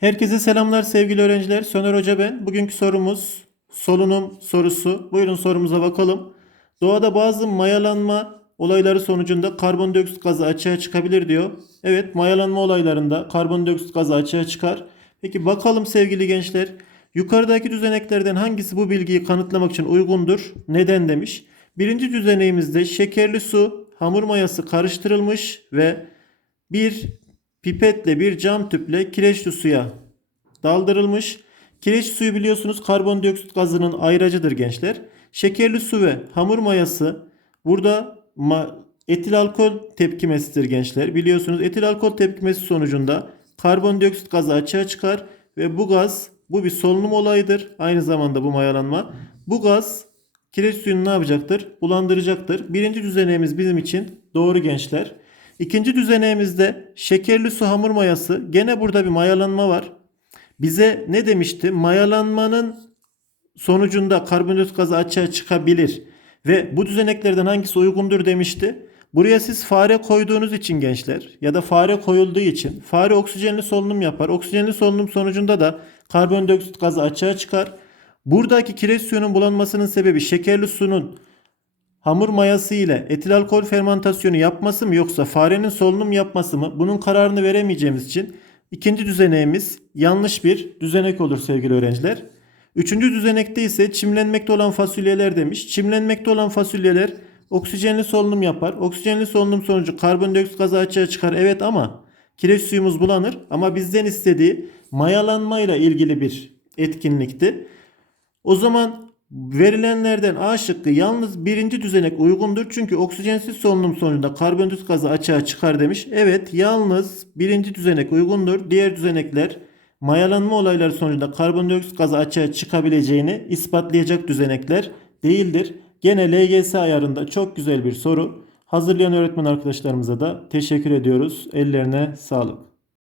Herkese selamlar sevgili öğrenciler. Soner Hoca ben. Bugünkü sorumuz solunum sorusu. Buyurun sorumuza bakalım. Doğada bazı mayalanma olayları sonucunda karbondioksit gazı açığa çıkabilir diyor. Evet mayalanma olaylarında karbondioksit gazı açığa çıkar. Peki bakalım sevgili gençler. Yukarıdaki düzeneklerden hangisi bu bilgiyi kanıtlamak için uygundur? Neden demiş. Birinci düzeneğimizde şekerli su, hamur mayası karıştırılmış ve bir pipetle bir cam tüple kireçli suya daldırılmış. Kireç suyu biliyorsunuz karbondioksit gazının ayracıdır gençler. Şekerli su ve hamur mayası burada ma- etil alkol tepkimesidir gençler. Biliyorsunuz etil alkol tepkimesi sonucunda karbondioksit gazı açığa çıkar ve bu gaz bu bir solunum olayıdır. Aynı zamanda bu mayalanma. Bu gaz kireç suyunu ne yapacaktır? Bulandıracaktır. Birinci düzeneğimiz bizim için doğru gençler. İkinci düzeneğimizde şekerli su hamur mayası. Gene burada bir mayalanma var. Bize ne demişti? Mayalanmanın sonucunda karbondioksit gazı açığa çıkabilir. Ve bu düzeneklerden hangisi uygundur demişti. Buraya siz fare koyduğunuz için gençler ya da fare koyulduğu için fare oksijenli solunum yapar. Oksijenli solunum sonucunda da karbondioksit gazı açığa çıkar. Buradaki kireç suyunun bulanmasının sebebi şekerli sunun hamur mayası ile etil alkol fermentasyonu yapması mı yoksa farenin solunum yapması mı? Bunun kararını veremeyeceğimiz için ikinci düzeneğimiz yanlış bir düzenek olur sevgili öğrenciler. Üçüncü düzenekte ise çimlenmekte olan fasulyeler demiş. Çimlenmekte olan fasulyeler oksijenli solunum yapar. Oksijenli solunum sonucu karbondioksit gazı açığa çıkar. Evet ama kireç suyumuz bulanır. Ama bizden istediği mayalanmayla ilgili bir etkinlikti. O zaman verilenlerden A şıkkı yalnız birinci düzenek uygundur. Çünkü oksijensiz solunum sonucunda karbondioksit gazı açığa çıkar demiş. Evet yalnız birinci düzenek uygundur. Diğer düzenekler mayalanma olayları sonucunda karbondioksit gazı açığa çıkabileceğini ispatlayacak düzenekler değildir. Gene LGS ayarında çok güzel bir soru. Hazırlayan öğretmen arkadaşlarımıza da teşekkür ediyoruz. Ellerine sağlık.